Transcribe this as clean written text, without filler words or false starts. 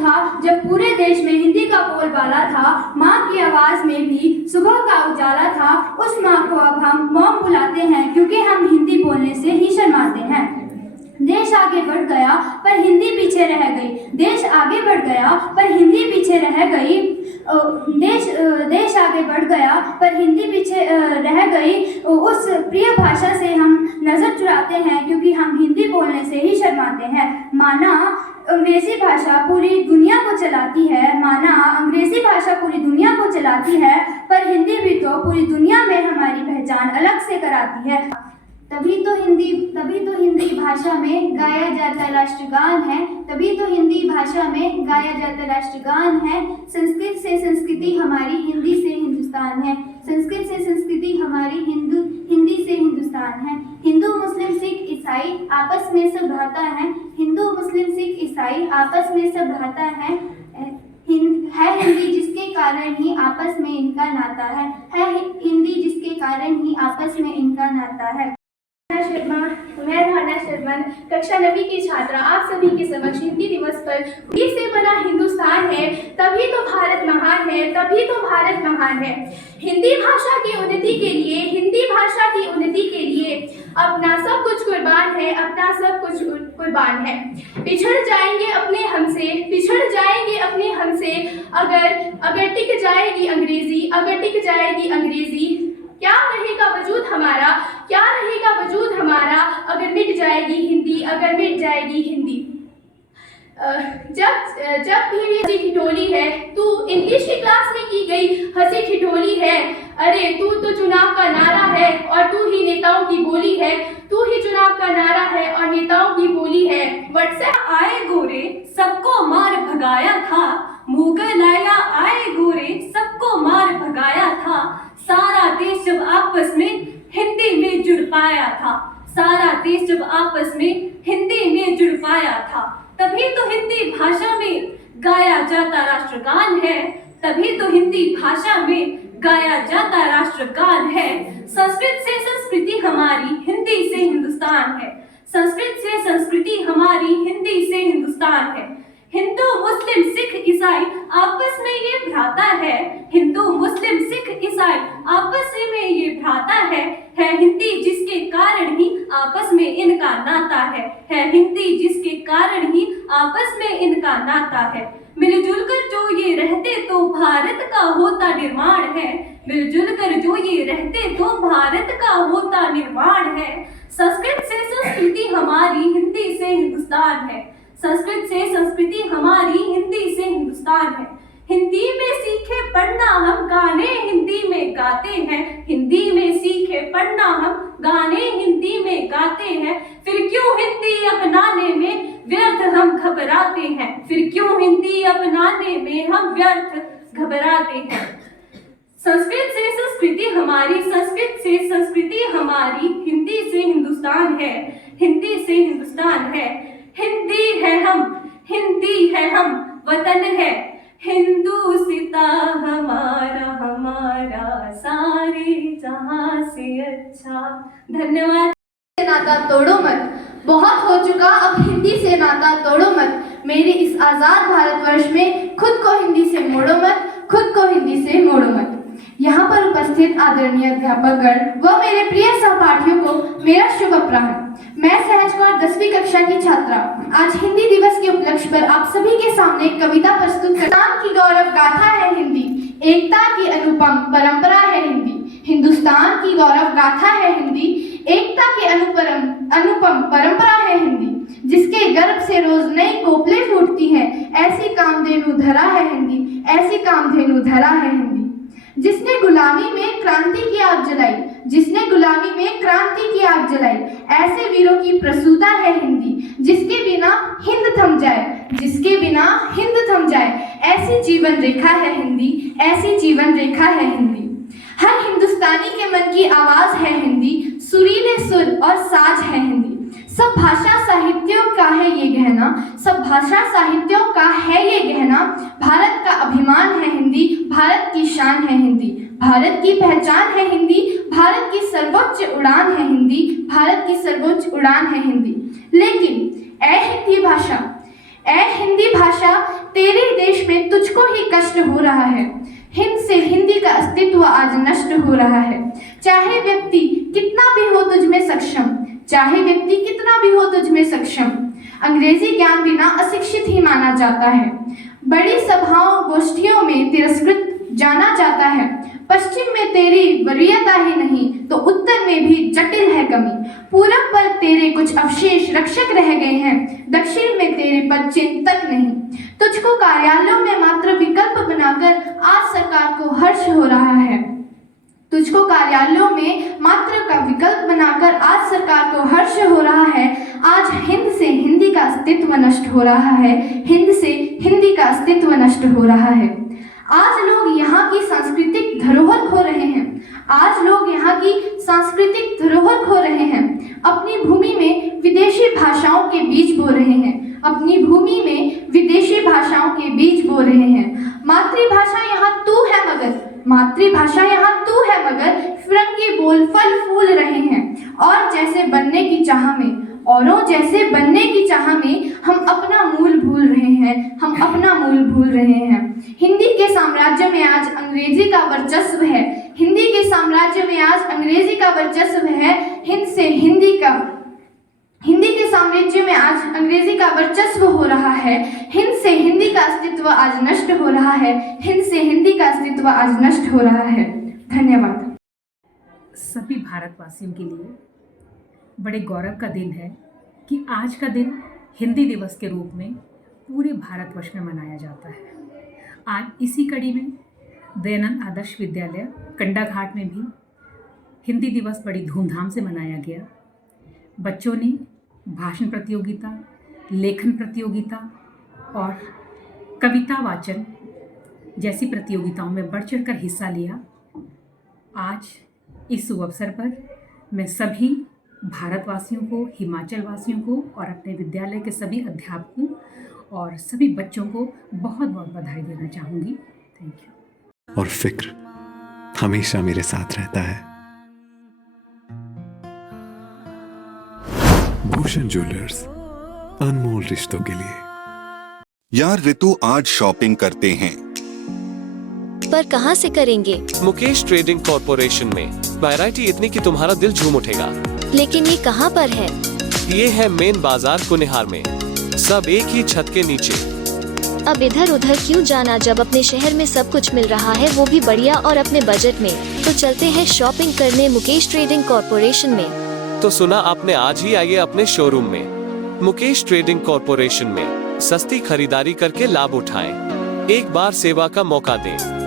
था जब पूरे देश में हिंदी का बोलबाला था। माँ की आवाज़ में भी सुबह का उजाला था। उस माँ को अब हम मॉम बुलाते हैं क्योंकि हम हिंदी बोलने से ही शर्माते हैं। देश आगे बढ़ गया पर हिंदी पीछे रह गई। देश आगे बढ़ गया पर हिंदी पीछे रह गई। देश आगे बढ़ गया पर हिंदी पीछे रह गई। उस प्रिय भाषा से हम नज़र चुराते हैं क्योंकि हम हिंदी बोलने से ही शर्माते हैं। माना अंग्रेज़ी भाषा पूरी दुनिया को चलाती है। माना अंग्रेज़ी भाषा पूरी दुनिया को चलाती है, पर हिंदी भी तो पूरी दुनिया में हमारी पहचान अलग से कराती है। तभी तो हिंदी भाषा में गाया जाता राष्ट्रगान है। तभी तो हिंदी भाषा में गाया जाता राष्ट्रगान है। संस्कृत से संस्कृति हमारी, हिंदी से हिंदुस्तान है। संस्कृत से संस्कृति हमारी, हिंदी से हिंदुस्तान है। हिंदू मुस्लिम सिख ईसाई आपस में सब भाता है। हिंदू मुस्लिम सिख ईसाई आपस में सब भाता है हिंदी जिसके कारण ही आपस में इनका नाता है हिंदी जिसके कारण ही आपस में इनका नाता है। मैं भावना शर्मा कक्षा 9वीं की छात्रा आप सभी के समक्ष हिंदी दिवस पर हिंदी से बना हिंदुस्तान है, तभी तो भारत महान है, तभी तो भारत महान है। हिंदी भाषा की उन्नति के लिए, हिंदी भाषा की उन्नति के लिए अपना सब कुछ कुर्बान है, अपना सब कुछ कुर्बान है। पिछड़ जाएंगे अपने हमसे अगर टिक जाएगी अंग्रेजी, अगर टिक जाएगी अंग्रेजी। क्या रहेगा वजूद हमारा अगर मिट जाएगी हिंदी, अगर मिट जाएगी हिंदी। जब भी हंसी ठिठोली है, तू इंग्लिश की क्लास में की गई हंसी ठिठोली है। अरे तू तो चुनाव का नारा है और तू ही नेताओं की बोली है। तू ही चुनाव का नारा है और नेताओं की बोली है। व्हाट्सएप आए गोरे सबको मार भगाया था। मुगल आए गोरे सबको मार भगाया था। सारा देश जब आपस में हिंदी में जुड़ पाया था। सारा देश जब आपस में हिंदी में जुड़ पाया था। तभी तो हिंदी भाषा में गाया जाता राष्ट्रगान है। तभी तो हिंदी भाषा में गाया जाता राष्ट्रगान है। संस्कृत से संस्कृति हमारी, हिंदी से हिंदुस्तान है। संस्कृत से संस्कृति हमारी, हिंदी से हिंदुस्तान है। हिंदू मुस्लिम सिख ईसाई आपस में ये भ्राता है। हिंदू मुस्लिम सिख ईसाई आपस में ये भ्राता है हिंदी जिसके कारण ही आपस में इनका नाता है हिंदी जिसके कारण ही आपस में इनका नाता है। मिलजुल कर जो ये रहते तो भारत का होता निर्माण है। मिलजुल कर जो ये रहते तो भारत का होता निर्माण है। संस्कृत से संस्कृति हमारी, हिंदी से हिंदुस्तान है। संस्कृत से संस्कृति हमारी, हिंदी से हिंदुस्तान है। हिंदी में सीखे पढ़ना हम गाने हिंदी में गाते हैं। हिंदी में सीखे पढ़ना हम गाने हिंदी में गाते हैं। फिर क्यों हिंदी अपनाने में व्यर्थ हम घबराते हैं। फिर क्यों हिंदी अपनाने में हम व्यर्थ घबराते हैं। संस्कृत से संस्कृति हमारी, संस्कृत से संस्कृति हमारी, हिंदी से हिंदुस्तान है। हिंदी से हिंदुस्तान है। हिंदी है हम वतन है हिंदुस्ता हमारा, हमारा सारे जहां से अच्छा। धन्यवाद। नाता तोड़ो मत, बहुत हो चुका अब हिंदी से नाता तोड़ो मत। मेरे इस आजाद भारतवर्ष में खुद को हिंदी से मोड़ो मत, खुद को हिंदी से मोड़ो मत। यहाँ पर उपस्थित आदरणीय अध्यापकगण व मेरे प्रिय सहपाठियों को मेरा शुभ अपराह्न। मैं सहज कौर 10वीं कक्षा की छात्रा आज हिंदी दिवस के उपलक्ष्य पर आप सभी के सामने कविता प्रस्तुत हिंदुस्तान की गौरव गाथा है हिंदी, एकता की अनुपम परंपरा है हिंदी। हिंदुस्तान की गौरव गाथा है हिंदी, एकता की अनुपम परंपरा है हिंदी। जिसके गर्भ से रोज नई कोपलें फूटती हैं, ऐसी कामधेनु धरा है हिंदी, ऐसी कामधेनु धरा है हिंदी। जिसने गुलामी में क्रांति की आग जलाई, जिसने गुलामी में क्रांति की आग जलाई, ऐसे वीरों की प्रसूता है हिंदी। जिसके बिना हिंद थम जाए, जिसके बिना हिंद थम जाए, ऐसी जीवन रेखा है हिंदी, ऐसी जीवन रेखा है हिंदी। हर हिंदुस्तानी के मन की आवाज है हिंदी, सुरीले सुर और साज है हिंदी। सब भाषा साहित्यों का है ये गहना, सब भाषा साहित्यों का है ये गहना। भारत का अभिमान है हिंदी, भारत की शान है हिंदी, भारत की पहचान है हिंदी, भारत की सर्वोच्च उड़ान है हिंदी, भारत की सर्वोच्च उड़ान है हिंदी। लेकिन ए हिंदी भाषा तेरे देश में तुझको ही कष्ट हो रहा है। हिंद से हिंदी का अस्तित्व आज नष्ट हो रहा है। चाहे व्यक्ति कितना भी हो तुझ में सक्षम, चाहे व्यक्ति कितना भी हो तुझ में सक्षम, अंग्रेजी ज्ञान बिना अशिक्षित ही माना जाता है। बड़ी सभाओं गोष्ठियों में तिरस्कृत जाना जाता है। पश्चिम में तेरी वरीयता ही नहीं तो उत्तर में भी जटिल है कमी। पूरब पर तेरे कुछ अवशेष रक्षक रह गए हैं, दक्षिण में तेरे पद चिन्ह तक नहीं। तुझको कार्यालयों में मात्र विकल्प बनाकर आज सरकार को हर्ष हो रहा है। तुझको कार्यालयों में मात्र का विकल्प बनाकर आज सरकार को हर्ष हो रहा है। आज हिंद से हिंदी का अस्तित्व नष्ट हो रहा है। हिंद से हिंदी का अस्तित्व नष्ट हो रहा है। आज लोग यहाँ की सांस्कृतिक धरोहर खो रहे हैं। आज लोग यहाँ की सांस्कृतिक धरोहर खो रहे हैं। अपनी भूमि में विदेशी भाषाओं के बीज बो रहे हैं। अपनी भूमि में विदेशी भाषाओं के बीज बो रहे हैं। मातृभाषा यहाँ तू है मगर, मातृभाषा यहाँ तू है मगर फिरंगी बोल फल फूल रहे हैं। और जैसे बनने की चाह में, औरों जैसे बनने की चाह में हम अपना मूल भूल रहे हैं। हम अपना मूल भूल रहे हैं। हिंदी के साम्राज्य में आज अंग्रेजी का वर्चस्व है। हिंदी के साम्राज्य में आज अंग्रेजी का वर्चस्व है। हिंदी के साम्राज्य में आज अंग्रेजी का वर्चस्व हो रहा है। हिंद से हिंदी का अस्तित्व आज नष्ट हो रहा है। हिंद से हिंदी का अस्तित्व आज नष्ट हो रहा है। धन्यवाद। सभी भारतवासियों के लिए बड़े गौरव का दिन है कि आज का दिन हिंदी दिवस के रूप में पूरे भारतवर्ष में मनाया जाता है। आज इसी कड़ी में दयानंद आदर्श विद्यालय कंडाघाट में भी हिंदी दिवस बड़ी धूमधाम से मनाया गया। बच्चों ने भाषण प्रतियोगिता, लेखन प्रतियोगिता और कविता वाचन जैसी प्रतियोगिताओं में बढ़ चढ़कर हिस्सा लिया। आज इस शुभ अवसर पर मैं सभी भारतवासियों को, हिमाचल वासियों को और अपने विद्यालय के सभी अध्यापकों और सभी बच्चों को बहुत बहुत बधाई देना चाहूँगी। Thank you. और फिक्र हमेशा मेरे साथ रहता है। भूषण ज्वेलर्स, अनमोल रिश्तों के लिए। यार ऋतु, आज शॉपिंग करते हैं। पर कहाँ से करेंगे? मुकेश ट्रेडिंग कॉर्पोरेशन में वैरायटी इतनी कि तुम्हारा दिल झूम उठेगा। लेकिन ये कहाँ पर है? ये है मेन बाजार कुनिहार में, सब एक ही छत के नीचे। अब इधर उधर क्यों जाना जब अपने शहर में सब कुछ मिल रहा है, वो भी बढ़िया और अपने बजट में। तो चलते हैं शॉपिंग करने मुकेश ट्रेडिंग कॉर्पोरेशन में। तो सुना आपने, आज ही आइए अपने शोरूम में। मुकेश ट्रेडिंग कॉर्पोरेशन में सस्ती खरीदारी करके लाभ उठाएं। एक बार सेवा का मौका दें।